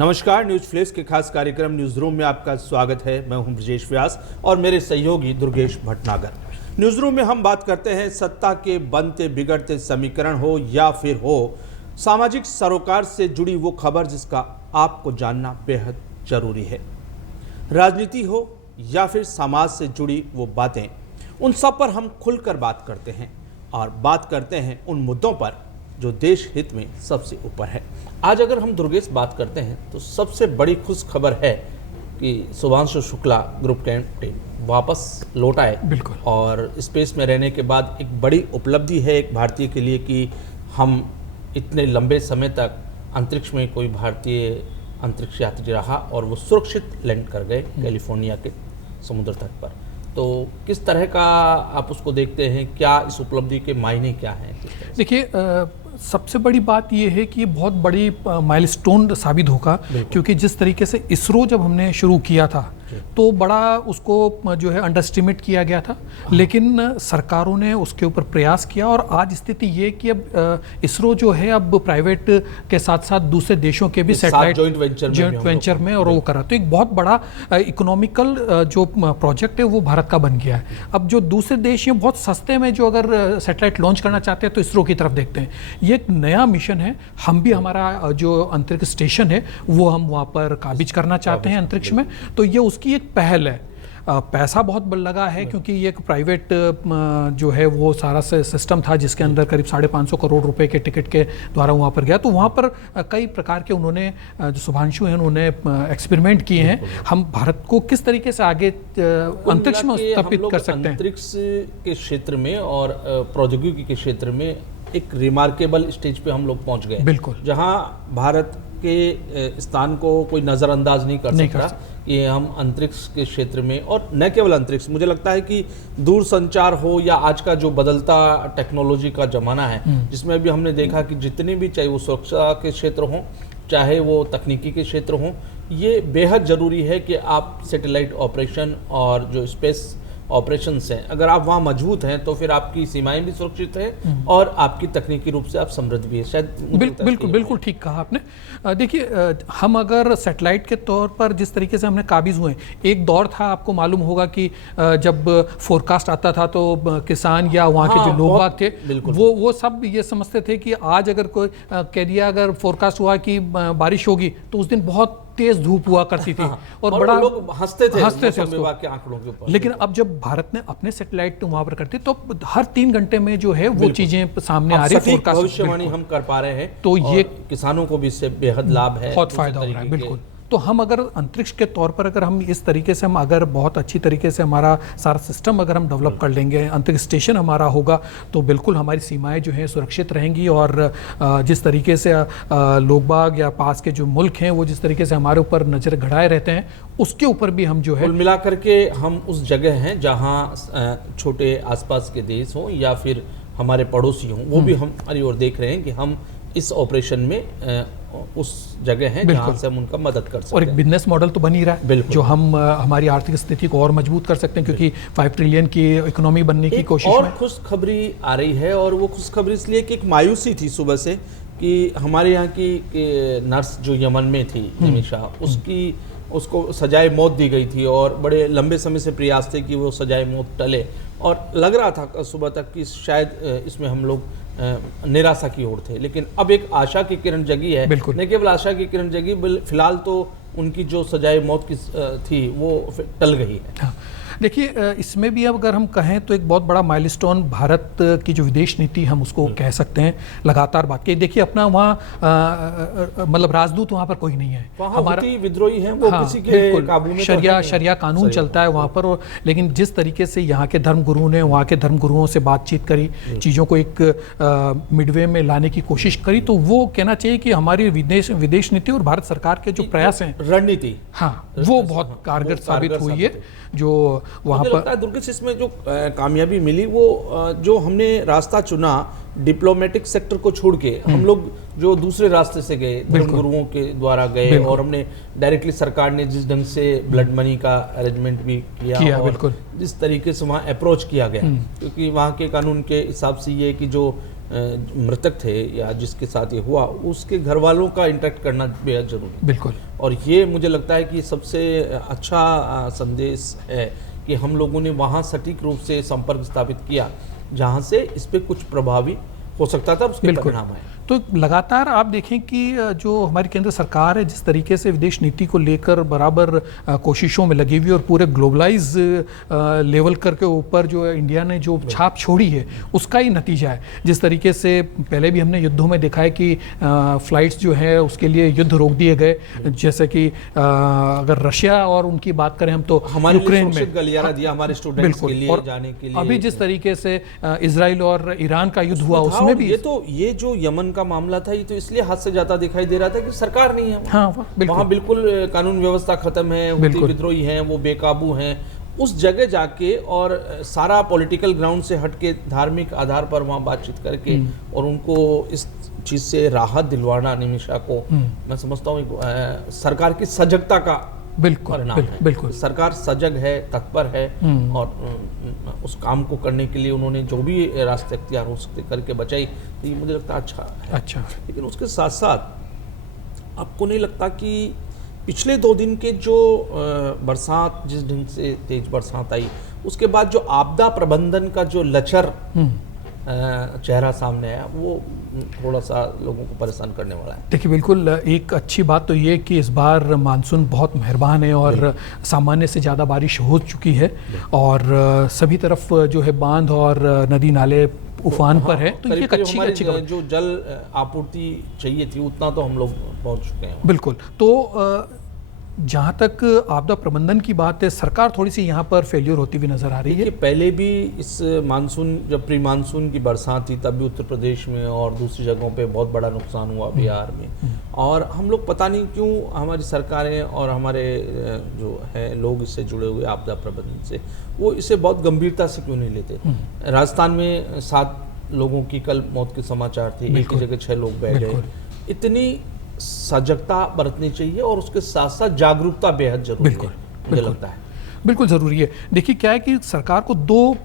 नमस्कार, news flash के खास कार्यक्रम न्यूज रूम में आपका स्वागत है। मैं हूं ब्रजेश व्यास और मेरे सहयोगी दुर्गेश भटनागर। न्यूज रूम में हम बात करते हैं सत्ता के बनते बिगड़ते समीकरण हो या फिर हो सामाजिक सरोकार से जुड़ी वो खबर जिसका आपको जानना बेहद जरूरी है। राजनीति हो या फिर समाज से जुड़ी वो बातें, उन सब पर हम खुलकर बात करते हैं और बात करते हैं उन मुद्दों पर जो देश हित में सबसे ऊपर है। आज अगर हम दुर्गेश बात करते हैं तो सबसे बड़ी खुश खबर है कि शुभांशु शुक्ला ग्रुप कैप्टन वापस लौट आए। बिल्कुल। और स्पेस में रहने के बाद एक बड़ी उपलब्धि है एक भारतीय के लिए कि हम इतने लंबे समय तक अंतरिक्ष में कोई भारतीय अंतरिक्ष यात्री रहा और वो सुरक्षित लैंड कर गए कैलिफोर्निया के समुद्र तट पर। तो किस तरह का आप उसको देखते हैं, क्या इस उपलब्धि के मायने क्या हैं? देखिए, सबसे बड़ी बात यह है कि ये बहुत बड़ी माइलस्टोन साबित होगा, क्योंकि जिस तरीके से इसरो जब हमने शुरू किया था तो बड़ा उसको जो है अंडरस्टिमेट किया गया था, लेकिन सरकारों ने उसके ऊपर प्रयास किया और आज स्थिति ये कि अब इसरो जो है अब प्राइवेट के साथ साथ दूसरे देशों के भी सैटेलाइट जॉइंट वेंचर में और वो करा, तो एक बहुत बड़ा इकोनॉमिकल जो प्रोजेक्ट है वो भारत का बन गया है। अब जो दूसरे देश हैं बहुत सस्ते में जो अगर सैटेलाइट लॉन्च करना चाहते हैं तो इसरो की तरफ देखते हैं। ये एक नया मिशन है, हम भी हमारा जो अंतरिक्ष स्टेशन है वो हम वहाँ पर काबिज करना चाहते हैं अंतरिक्ष में, तो ये उसकी एक पहल है। पैसा बहुत लगा है क्योंकि ये एक प्राइवेट जो है वो सारा सिस्टम था जिसके अंदर करीब 550 करोड़ रुपए के टिकट के द्वारा वहाँ पर गया, तो वहाँ पर कई प्रकार के उन्होंने जो शुभांशु हैं उन्होंने एक्सपेरिमेंट किए हैं। हम भारत को किस तरीके से आगे अंतरिक्ष में स्थापित कर सकते हैं। अंतरिक्ष के क्षेत्र में और प्रौद्योगिकी के क्षेत्र में एक रिमार्केबल स्टेज पे हम लोग पहुंच गए। बिल्कुल। जहां भारत के स्थान को कोई नज़रअंदाज नहीं कर सकता कि हम अंतरिक्ष के क्षेत्र में, और न केवल अंतरिक्ष, मुझे लगता है कि दूर संचार हो या आज का जो बदलता टेक्नोलॉजी का जमाना है जिसमें अभी हमने देखा कि जितने भी, चाहे वो सुरक्षा के क्षेत्र हों चाहे वो तकनीकी के क्षेत्र हों, ये बेहद ज़रूरी है कि आप सैटेलाइट ऑपरेशन और जो स्पेस ऑपरेशंस हैं, अगर आप वहाँ मजबूत हैं तो फिर आपकी सीमाएं भी सुरक्षित हैं और आपकी तकनीकी रूप से आप समृद्ध भी है। शायद बिल्कुल ठीक कहा आपने। देखिए, हम अगर सैटेलाइट के तौर पर जिस तरीके से हमने काबिज हुए, एक दौर था, आपको मालूम होगा कि जब फोरकास्ट आता था तो किसान या वहाँ के जो लोग बाग थे वो सब ये समझते थे कि आज अगर कोई कह दिया, अगर फोरकास्ट हुआ कि बारिश होगी तो उस दिन बहुत तेज धूप हुआ करती थी और बड़ा लोग हंसते थे उसको। के आंकड़ों के ऊपर। लेकिन अब जब भारत ने अपने सैटेलाइट वहां पर करते तो हर 3 घंटे में जो है वो चीजें सामने आ रही है, फोरकास्ट भविष्यवाणी हम कर पा रहे हैं, तो ये किसानों को भी इससे बेहद लाभ है, बहुत फायदा हो रहा है। बिल्कुल। तो हम अगर अंतरिक्ष के तौर पर अगर हम इस तरीके से, हम अगर बहुत अच्छी तरीके से हमारा सारा सिस्टम अगर हम डेवलप कर लेंगे, अंतरिक्ष स्टेशन हमारा होगा, तो बिल्कुल हमारी सीमाएं जो हैं सुरक्षित रहेंगी और जिस तरीके से लोग बाग या पास के जो मुल्क हैं वो जिस तरीके से हमारे ऊपर नज़र गड़ाए रहते हैं, उसके ऊपर भी हम जो है कुल मिला करके हम उस जगह हैं जहाँ छोटे आसपास के देश हों या फिर हमारे पड़ोसी हों, वो भी हमारी ओर देख रहे हैं कि हम इस ऑपरेशन में उस जगह है जहां से हम उनका मदद कर सकते हैं। और एक बिजनेस मॉडल तो बन ही रहा है जो हम हमारी आर्थिक स्थिति को और मजबूत कर सकते हैं, क्योंकि 5 ट्रिलियन की इकोनॉमी बनने की कोशिश और खुशखबरी आ रही है, और वो खुशखबरी इसलिए कि एक मायूसी थी सुबह से कि हमारे यहाँ की नर्स जो यमन में थी निमिषा, उसको सजाए मौत दी गई थी और बड़े लंबे समय से प्रयास थे कि वो सजाए मौत टले, और लग रहा था सुबह तक कि शायद इसमें हम लोग निराशा की ओर थे, लेकिन अब एक आशा की किरण जगी है। न केवल आशा की किरण जगी, फिलहाल तो उनकी जो सजाए मौत की थी वो टल गई है। हाँ। देखिए, इसमें भी अब अगर हम कहें तो एक बहुत बड़ा माइलस्टोन भारत की जो विदेश नीति हम उसको कह सकते हैं, लगातार बात की। देखिए, अपना वहाँ मतलब राजदूत वहाँ पर कोई नहीं है, हमारा विद्रोही है वो, किसी के काबू में शरिया कानून चलता है वहाँ पर। और लेकिन जिस तरीके से यहाँ के धर्मगुरु ने वहाँ के धर्मगुरुओं से बातचीत करी, चीज़ों को एक मिडवे में लाने की कोशिश करी, तो वो कहना चाहिए कि हमारी विदेश नीति और भारत सरकार के जो प्रयास हैं, रणनीति, हाँ, वो बहुत कारगर साबित हुई है। जो वहाँ पर दुर्गेश इसमें जो कामयाबी मिली, वो जो हमने रास्ता चुना डिप्लोमेटिक सेक्टर को छोड़ के, हम लोग जो दूसरे रास्ते से गए, धर्मगुरुओं के द्वारा गए, और हमने डायरेक्टली सरकार ने जिस ढंग से ब्लड मनी का अरेंजमेंट भी किया और जिस तरीके से वहाँ अप्रोच किया गया, क्योंकि वहाँ के कानून के हिसाब से ये कि जो मृतक थे या जिसके साथ ये हुआ, उसके घर वालों का इंटरेक्ट करना बेहद जरूरी है। बिल्कुल। और ये मुझे लगता है कि सबसे अच्छा संदेश है कि हम लोगों ने वहाँ सटीक रूप से संपर्क स्थापित किया जहाँ से इस पे कुछ प्रभावी हो सकता था, उसके परिणाम आए। तो लगातार आप देखें कि जो हमारी केंद्र सरकार है जिस तरीके से विदेश नीति को लेकर बराबर कोशिशों में लगी हुई और पूरे ग्लोबलाइज लेवल करके ऊपर जो इंडिया ने जो छाप छोड़ी है उसका ही नतीजा है। जिस तरीके से पहले भी हमने युद्धों में देखा है कि फ्लाइट्स जो है उसके लिए युद्ध रोक दिए गए, जैसे कि अगर रशिया और उनकी बात करें हम तो यूक्रेन में गलियारा दिया हमारे स्टूडेंट्स के लिए जाने के लिए। अभी जिस तरीके से इजराइल और ईरान का युद्ध हुआ उसमें भी ये जो यमन का मामला था, ये तो इसलिए हद से ज्यादा दिखाई दे रहा था कि सरकार नहीं है। हाँ, वहाँ बिल्कुल कानून व्यवस्था खत्म है, हुती विद्रोही हैं, वो बेकाबू हैं। उस जगह जाके और सारा पॉलिटिकल ग्राउंड से हटके धार्मिक आधार पर वहाँ बातचीत करके और उनको इस चीज से राहत दिलवाना निमिषा को, मैं समझता हूँ सरकार की सजगता का बिल्कुल। सरकार सजग है, तत्पर है और उस काम को करने के लिए उन्होंने जो भी रास्ते अख्तियार हो सकते करके बचाई, तो ये मुझे लगता है अच्छा है। लेकिन उसके साथ साथ आपको नहीं लगता कि पिछले 2 दिन के जो बरसात, जिस ढंग से तेज बरसात आई, उसके बाद जो आपदा प्रबंधन का जो लचर चेहरा सामने आया, वो थोड़ा सा लोगों को परेशान करने वाला है। देखिए, बिल्कुल एक अच्छी बात तो ये कि इस बार मानसून बहुत मेहरबान है और सामान्य से ज़्यादा बारिश हो चुकी है और सभी तरफ जो है बांध और नदी नाले उफान पर है। तो ये एक अच्छी जो जल आपूर्ति चाहिए थी उतना तो हम लोग पहुंच चुके हैं। बिल्कुल। तो जहाँ तक आपदा प्रबंधन की बात है, सरकार थोड़ी सी यहाँ पर फेल्यूर होती हुई नजर आ रही है। पहले भी इस मानसून, जब प्री मानसून की बरसात थी, तब भी उत्तर प्रदेश में और दूसरी जगहों पे बहुत बड़ा नुकसान हुआ, बिहार में। और हम लोग पता नहीं क्यों, हमारी सरकारें और हमारे जो है लोग इससे जुड़े हुए आपदा प्रबंधन से, वो इसे बहुत गंभीरता से क्यों नहीं लेते। राजस्थान में 7 लोगों की कल मौत के समाचार थे, एक की जगह 6 लोग बह गए। इतनी सजगता बरतनी चाहिए और उसके साथ साथ जागरूकता बेहद जरूरी है, मुझे लगता है। बिल्कुल ज़रूरी है। देखिए, क्या है कि सरकार को 2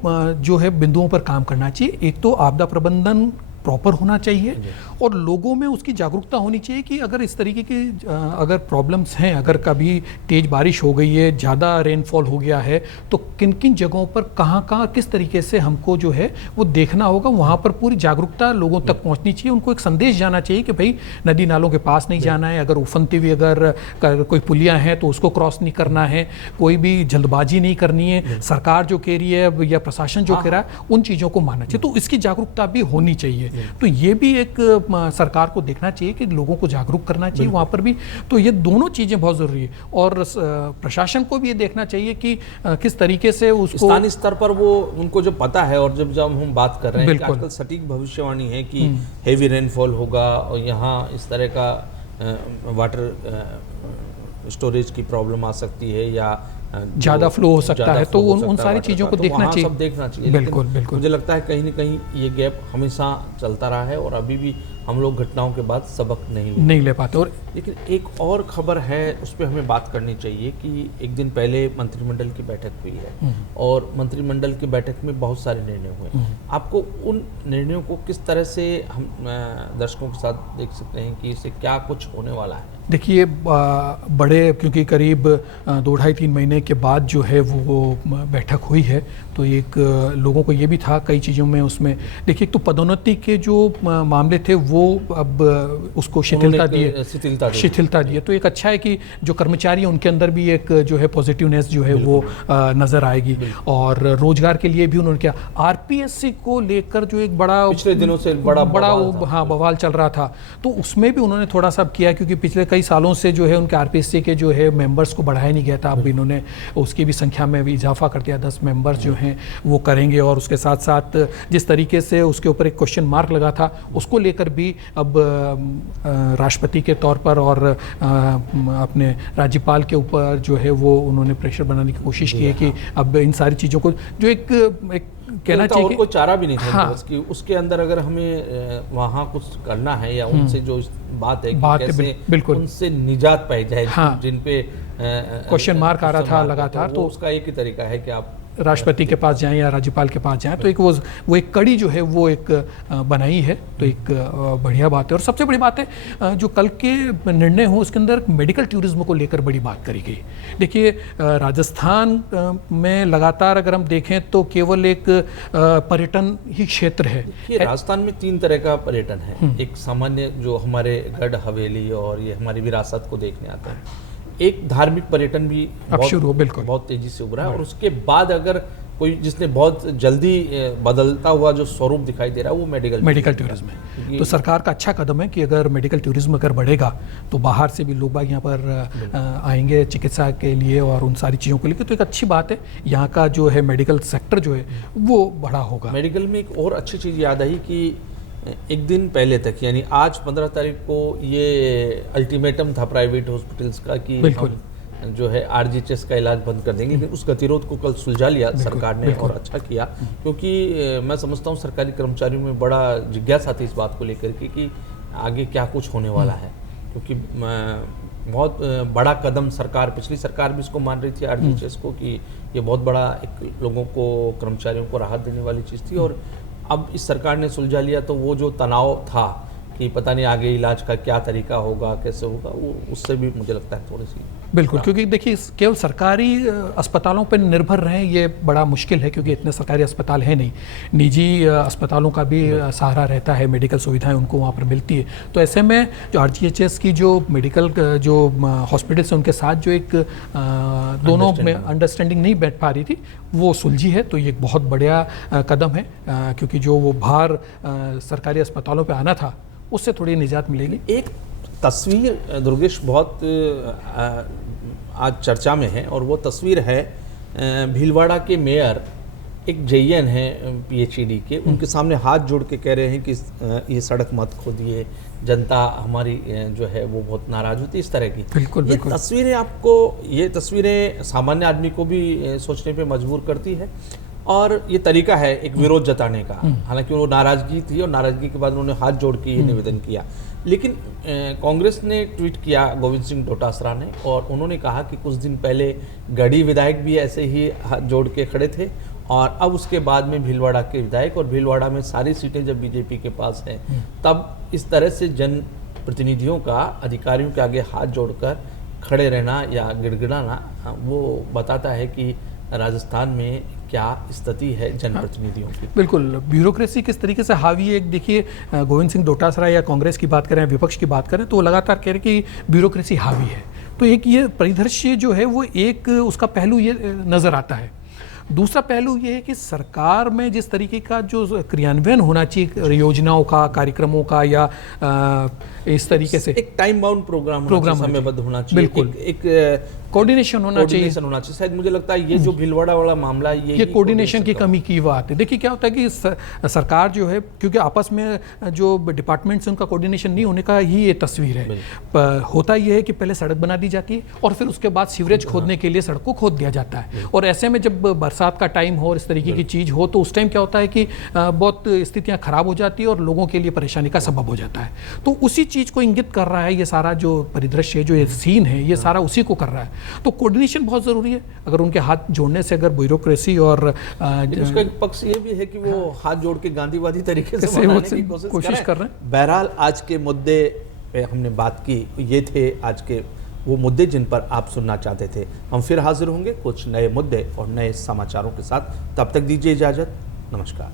जो है बिंदुओं पर काम करना चाहिए। एक तो आपदा प्रबंधन प्रॉपर होना चाहिए और लोगों में उसकी जागरूकता होनी चाहिए कि अगर इस तरीके की अगर प्रॉब्लम्स हैं, अगर कभी तेज़ बारिश हो गई है, ज़्यादा रेनफॉल हो गया है, तो किन किन जगहों पर कहाँ किस तरीके से हमको जो है वो देखना होगा। वहाँ पर पूरी जागरूकता लोगों तक पहुँचनी चाहिए। उनको एक संदेश जाना चाहिए कि भाई नदी नालों के पास नहीं जाना है, अगर उफनती हुई अगर कोई पुलियाँ हैं तो उसको क्रॉस नहीं करना है, कोई भी जल्दबाजी नहीं करनी है। सरकार जो कह रही है या प्रशासन जो कह रहा है उन चीज़ों को मानना चाहिए। तो इसकी जागरूकता भी होनी चाहिए। तो ये भी एक सरकार को देखना चाहिए कि लोगों को जागरूक करना चाहिए वहाँ पर भी। तो ये दोनों चीज़ें बहुत ज़रूरी है और प्रशासन को भी ये देखना चाहिए कि किस तरीके से उसको स्थानीय स्तर पर वो उनको जो पता है। और जब हम बात कर रहे हैं कि आजकल सटीक भविष्यवाणी है कि हेवी रेनफॉल होगा और यहाँ इस तरह का वाटर स्टोरेज की प्रॉब्लम आ सकती है या ज़्यादा फ्लो हो सकता है, तो उन सारी चीज़ों को देखना चाहिए। सब देखना चाहिए। बिल्कुल। मुझे लगता है कहीं ना कहीं ये गैप हमेशा चलता रहा है और अभी भी हम लोग घटनाओं के बाद सबक नहीं ले पाते। और लेकिन एक और खबर है, उस पर हमें बात करनी चाहिए कि एक दिन पहले मंत्रिमंडल की बैठक हुई है और मंत्रिमंडल की बैठक में बहुत सारे निर्णय हुए। आपको उन निर्णयों को किस तरह से हम दर्शकों के साथ देख सकते हैं कि इससे क्या कुछ होने वाला है? देखिए, बड़े क्योंकि करीब 2-2.5-3 महीने के बाद जो है वो बैठक हुई है, तो एक लोगों को ये भी था कई चीज़ों में उसमें। देखिए, एक तो पदोन्नति के जो मामले थे वो अब उसको शिथिलता दिए। तो एक अच्छा है कि जो कर्मचारी हैं उनके अंदर भी एक जो है पॉजिटिवनेस जो है वो नज़र आएगी। और रोजगार के लिए भी उन्होंने क्या, आरपीएससी को लेकर जो एक बड़ा पिछले दिनों से बड़ा बवाल चल रहा था, तो उसमें भी उन्होंने थोड़ा सा किया क्योंकि पिछले कई सालों से जो है उनके आरपीएससी के जो है मेंबर्स को बढ़ाया नहीं गया था। अब इन्होंने उसकी भी संख्या में भी इजाफा कर दिया, 10 मेंबर्स जो हैं वो करेंगे। और उसके साथ साथ जिस तरीके से उसके ऊपर एक क्वेश्चन मार्क लगा था, उसको लेकर भी अब राष्ट्रपति के तौर पर और अपने राज्यपाल के ऊपर जो है वो उन्होंने प्रेशर बनाने की कोशिश की है कि अब इन सारी चीज़ों को जो एक कहना चाहिए कि कोई चारा भी नहीं था। हाँ, उसके अंदर अगर हमें वहाँ कुछ करना है या उनसे जो बात है कि कैसे उनसे निजात पाई जाए, हाँ, जिन पे क्वेश्चन मार्क आ रहा था लगातार, तो उसका एक ही तरीका है कि आप राष्ट्रपति के पास जाएं या राज्यपाल के पास जाएं, तो एक वो एक कड़ी जो है वो एक बनाई है, तो एक बढ़िया बात है। और सबसे बड़ी बात है जो कल के निर्णय हो उसके अंदर मेडिकल टूरिज्म को लेकर बड़ी बात करी गई। देखिए राजस्थान में लगातार अगर हम देखें तो केवल एक पर्यटन ही क्षेत्र है। राजस्थान में 3 तरह का पर्यटन है। एक सामान्य जो हमारे गढ़ हवेली और ये हमारी विरासत को देखने आता है, एक धार्मिक पर्यटन भी बहुत तेजी से उभरा है, और उसके बाद अगर कोई जिसने बहुत जल्दी बदलता हुआ जो स्वरूप दिखाई दे रहा है वो मेडिकल टूरिज्म है। तो सरकार का अच्छा कदम है कि अगर मेडिकल टूरिज्म अगर बढ़ेगा तो बाहर से भी लोग बाग यहाँ पर आएंगे चिकित्सा के लिए और उन सारी चीज़ों को लेकर, तो एक अच्छी बात है। यहाँ का जो है मेडिकल सेक्टर जो है वो बड़ा होगा। मेडिकल में एक और अच्छी चीज़ याद आई कि एक दिन पहले तक यानी आज 15 तारीख को ये अल्टीमेटम था प्राइवेट हॉस्पिटल्स का कि हम जो है आरजीएचएस का इलाज बंद कर देंगे, लेकिन उस गतिरोध को कल सुलझा लिया सरकार ने, और अच्छा किया, क्योंकि मैं समझता हूँ सरकारी कर्मचारियों में बड़ा जिज्ञासा थी इस बात को लेकर के कि आगे क्या कुछ होने वाला है, क्योंकि बहुत बड़ा कदम सरकार, पिछली सरकार भी इसको मान रही थी आरजीएचएस को कि ये बहुत बड़ा एक लोगों को, कर्मचारियों को राहत देने वाली चीज़ थी, और अब इस सरकार ने सुलझा लिया। तो वो जो तनाव था कि पता नहीं आगे इलाज का क्या तरीका होगा, कैसे होगा, वो उससे भी मुझे लगता है थोड़ी सी बिल्कुल, क्योंकि देखिए केवल सरकारी अस्पतालों पर निर्भर रहें ये बड़ा मुश्किल है, क्योंकि इतने सरकारी अस्पताल हैं नहीं। निजी अस्पतालों का भी सहारा रहता है, मेडिकल सुविधाएं उनको वहाँ पर मिलती है। तो ऐसे में जो आरजीएचएस की जो मेडिकल जो हॉस्पिटल्स हैं उनके साथ जो एक दोनों में अंडरस्टैंडिंग नहीं बैठ पा रही थी वो सुलझी है। तो ये एक बहुत बढ़िया कदम है, क्योंकि जो वो भार सरकारी अस्पतालों पर आना था उससे थोड़ी निजात मिलेगी। एक तस्वीर दुर्गेश बहुत आज चर्चा में है, और वो तस्वीर है भीलवाड़ा के मेयर एक जेईएन है पीएचईडी के, उनके सामने हाथ जोड़ के कह रहे हैं कि ये सड़क मत खोदिए, जनता हमारी जो है वो बहुत नाराज होती है, इस तरह की। बिल्कुल, ये तस्वीरें आपको, ये तस्वीरें सामान्य आदमी को भी सोचने पे मजबूर करती है, और ये तरीका है एक विरोध जताने का। हालांकि वो नाराजगी थी और नाराजगी के बाद उन्होंने हाथ जोड़ के ये निवेदन किया, लेकिन कांग्रेस ने ट्वीट किया गोविंद सिंह डोटासरा ने, और उन्होंने कहा कि कुछ दिन पहले गढ़ी विधायक भी ऐसे ही हाथ जोड़ के खड़े थे, और अब उसके बाद में भीलवाड़ा के विधायक, और भीलवाड़ा में सारी सीटें जब बीजेपी के पास हैं तब इस तरह से जन प्रतिनिधियों का अधिकारियों के आगे हाथ जोड़कर खड़े रहना या गिड़गिड़ाना, वो बताता है कि राजस्थान में क्या स्थिति है जनप्रतिनिधियों की। बिल्कुल, ब्यूरोक्रेसी किस तरीके से हावी है। देखिए गोविंद सिंह डोटासरा या कांग्रेस की बात करें, विपक्ष की बात करें, तो वो लगातार कह रहे कि ब्यूरोक्रेसी हावी है। तो एक ये परिदृश्य जो है वो एक उसका पहलू ये नज़र आता है। दूसरा पहलू ये है कि सरकार में जिस तरीके का जो क्रियान्वयन होना चाहिए योजनाओं का, कार्यक्रमों का, या इस तरीके से एक टाइम बाउंड प्रोग्राम समयबद्ध होना चाहिए, बिल्कुल एक कोऑर्डिनेशन होना चाहिए। शायद मुझे लगता है ये जो भीलवाड़ा वाला मामला है ये कोऑर्डिनेशन की कमी की बात है। देखिए क्या होता है कि सरकार जो है, क्योंकि आपस में जो डिपार्टमेंट्स हैं उनका कोऑर्डिनेशन नहीं होने का ही ये तस्वीर है। होता ये है कि पहले सड़क बना दी जाती है और फिर उसके बाद सीवरेज खोदने के लिए सड़क को खोद दिया जाता है, और ऐसे में जब बरसात का टाइम हो और इस तरीके की चीज़ हो तो उस टाइम क्या होता है कि बहुत स्थितियाँ खराब हो जाती है और लोगों के लिए परेशानी का सबब हो जाता है। तो उसी चीज़ को इंगित कर रहा है ये सारा जो परिदृश्य है, जो ये सीन है, ये सारा उसी को कर रहा है। तो कोऑर्डिनेशन बहुत ज़रूरी है। अगर उनके हाथ जोड़ने से अगर ब्यूरोक्रेसी और उसका एक पक्ष ये भी है कि वो हाथ जोड़ के गांधीवादी तरीके से मनाने की कोशिश कर रहे हैं। बहरहाल आज के मुद्दे पे हमने बात की, ये थे आज के वो मुद्दे जिन पर आप सुनना चाहते थे। हम फिर हाजिर होंगे कुछ नए मुद्दे और नए समाचारों के साथ। तब तक दीजिए इजाज़त। नमस्कार।